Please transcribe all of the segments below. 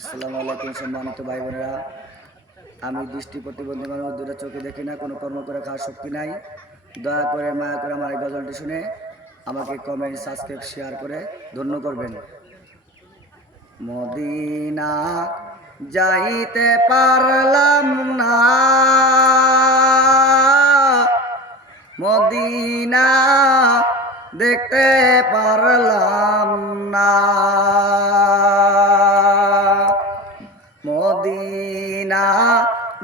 আসসালামু আলাইকুম সম্মানিত ভাই বোনেরা, আমি দৃষ্টি প্রতিবন্ধী মানুষ, দুটো চোখে দেখি না, কোনো কর্ম করে খাওয়ার শক্তি নাই। দয়া করে মায়া করে আমার এই গজলটি শুনে আমাকে কমেন্ট, সাবস্ক্রাইব, শেয়ার করে ধন্য করবেন। মদিনা যাইতে পারলাম না, মদিনা দেখতে পারলাম না, মদিনা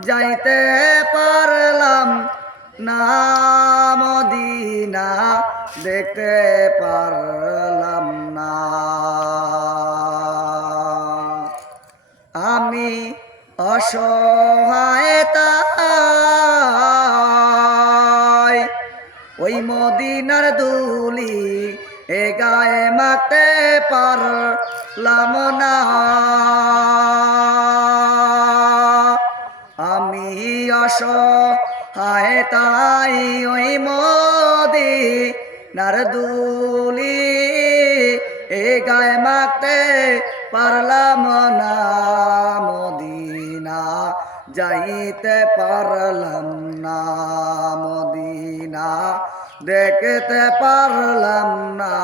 যাইতে পারলাম না, মদিনা দেখতে পারলাম না। আমি অসহায়তায় ওই মদিনার ধুলি এ গায়ে মাখতে পারলাম না, আমি অসহায়তায় ওই মদিনার ধুলি এ গায়ে মাখতে পারলাম না, মদিনা যাইতে পারলাম না, মদিনা দেখতে পারলাম না।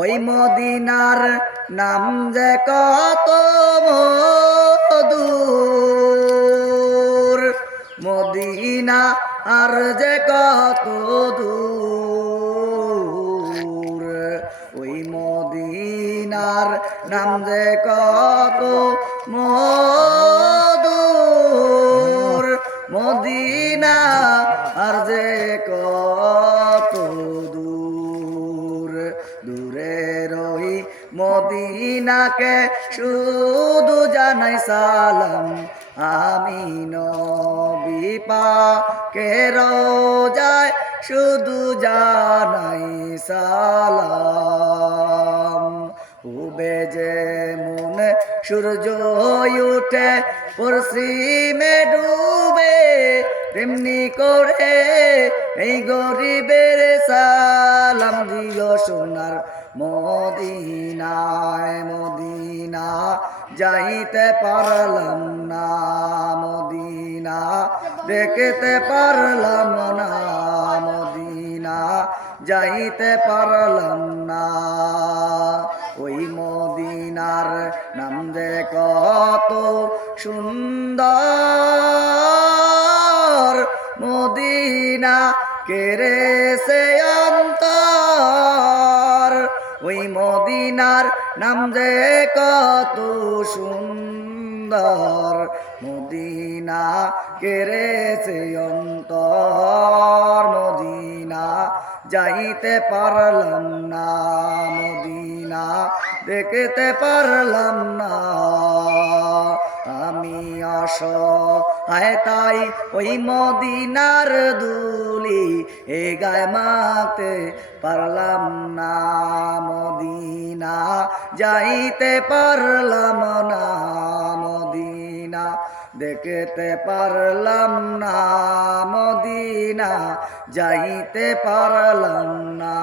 ওই মদিনার নাম যে কত দূর, মদিনা আর যে কত দূর, ওই মদিনার নাম যে কত মধুর, মদিনা আর যে কত দূর, দূরের ওই মদিনাকে শুধু জানাই সালাম, আমি নবী পাকের রোজায় শুধু জানাই সালাম। উবে যেমন সূর্য উঠে পশ্চিমে ডুবে, তেমনি করে এই গরিবের সালাম দিও সোনার মদিনায়। মদিনা যাইতে পারলাম না, মদিনা দেখতে পারলাম না, মদিনা যাইতে পারলাম না। ওই মদিনার নাম যে কত সুন্দর, মদিনা কেড়েছে অন্তর, ওই মদিনার নাম যে কত সুন্দর, মদিনা কেড়েছে অন্তর, মদিনা যাইতে পারলাম না, মদিনা দেখতে পারলাম না। আমি অসহায়তাই ওই মদিনার ধুলি এ গায়ে মাখতে পারলাম না, মদিনা যাইতে পারলাম না, মদিনা দেখতে পারলাম না, মদিনা যাইতে পারলাম না।